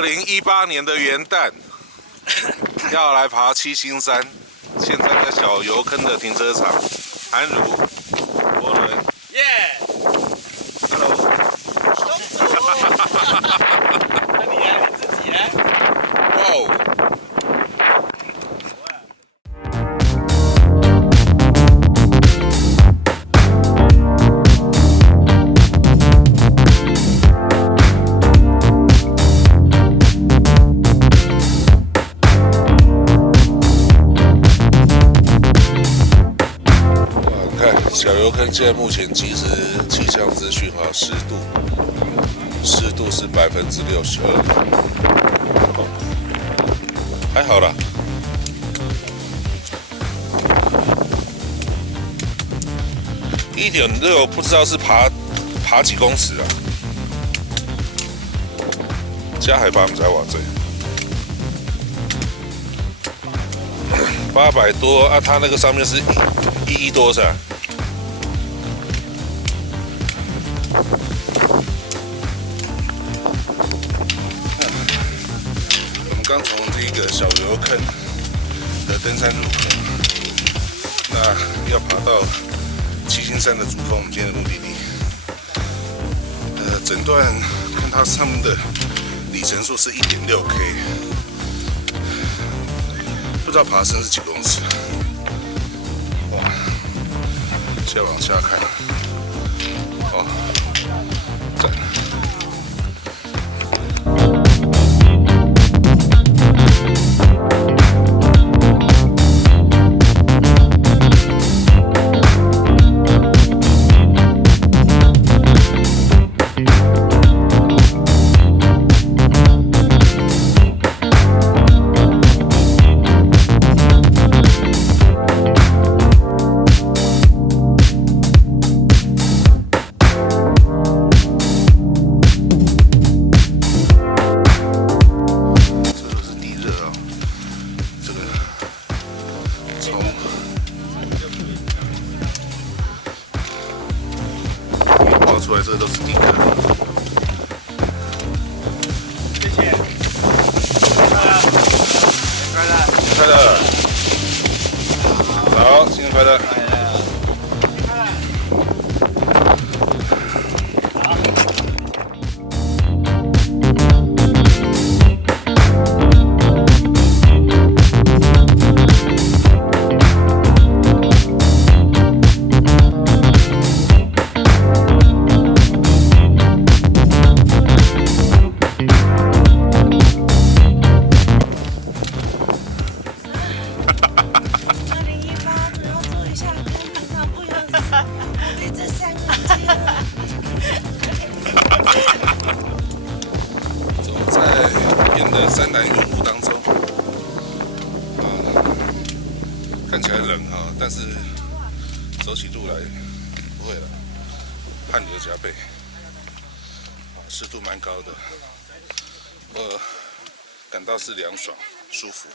2018年的元旦，要来爬七星山。现在在小油坑的停车场，韩如、博伦，耶 ，Hello， 公主，那你呀，你自己呢？哇哦！小油坑现在目前即时气象资讯湿度是62%，还好啦。1.6不知道是爬几公尺啊？加海拔唔知偌济，800多啊，它那个上面是1亿多是吧？刚从这个小油坑的登山入口，那要爬到七星山的主峰，我们今天的目的地。整段看它上面的里程数是1.6K， 不知道爬升是几公尺。哇！再往下看，哦，赞！出来，这都是地壳。谢谢。快乐，快乐，好，新年快乐。山南云雾当中，看起来冷啊，但是走起路来不会了，汗流浃背，湿度蛮高的，我感到是凉爽舒服。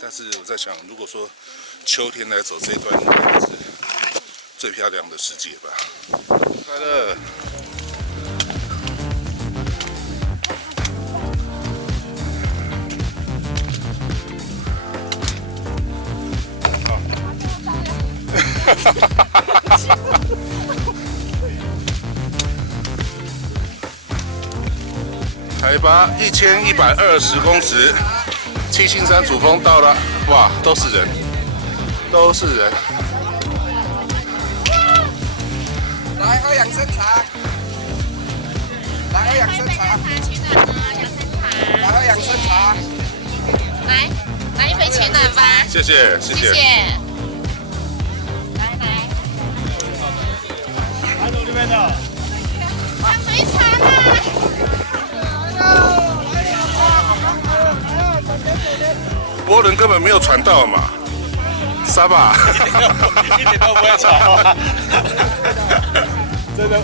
但是我在想，如果说秋天来走这一段，应该是最漂亮的世界吧。快乐。海拔1120公尺，七星山主峰到了，哇，都是人，都是人。来喝养生茶，来喝养生茶，来喝养生茶，来一杯全暖吧。谢谢，谢谢。没茶啦！波伦根本没有传到嘛，沙巴一点都不会吵，真的。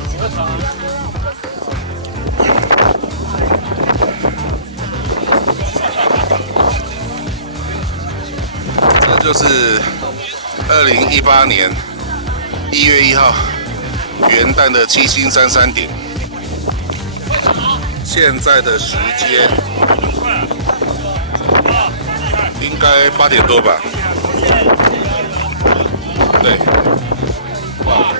这就是2018年1月1号元旦的七星山山顶。现在的时间应该8点多吧？对。哇！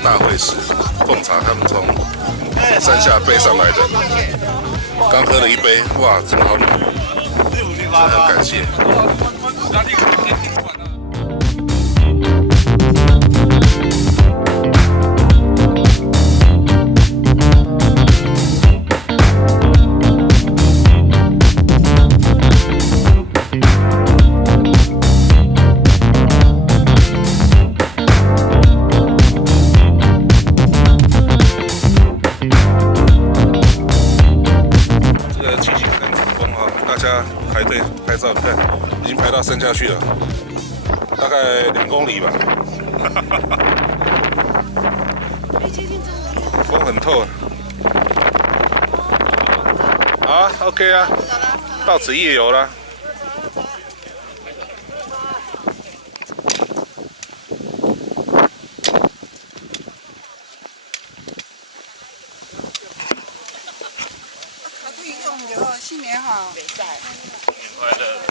大会师奉茶，他们从山下背上来的，刚喝了一杯，哇，真的好暖，真的很感谢。排队拍照，你看，已经排到山下去了，大概2公里吧。风很透。好 ，OK 啊，到此夜游啦。新年好！快乐。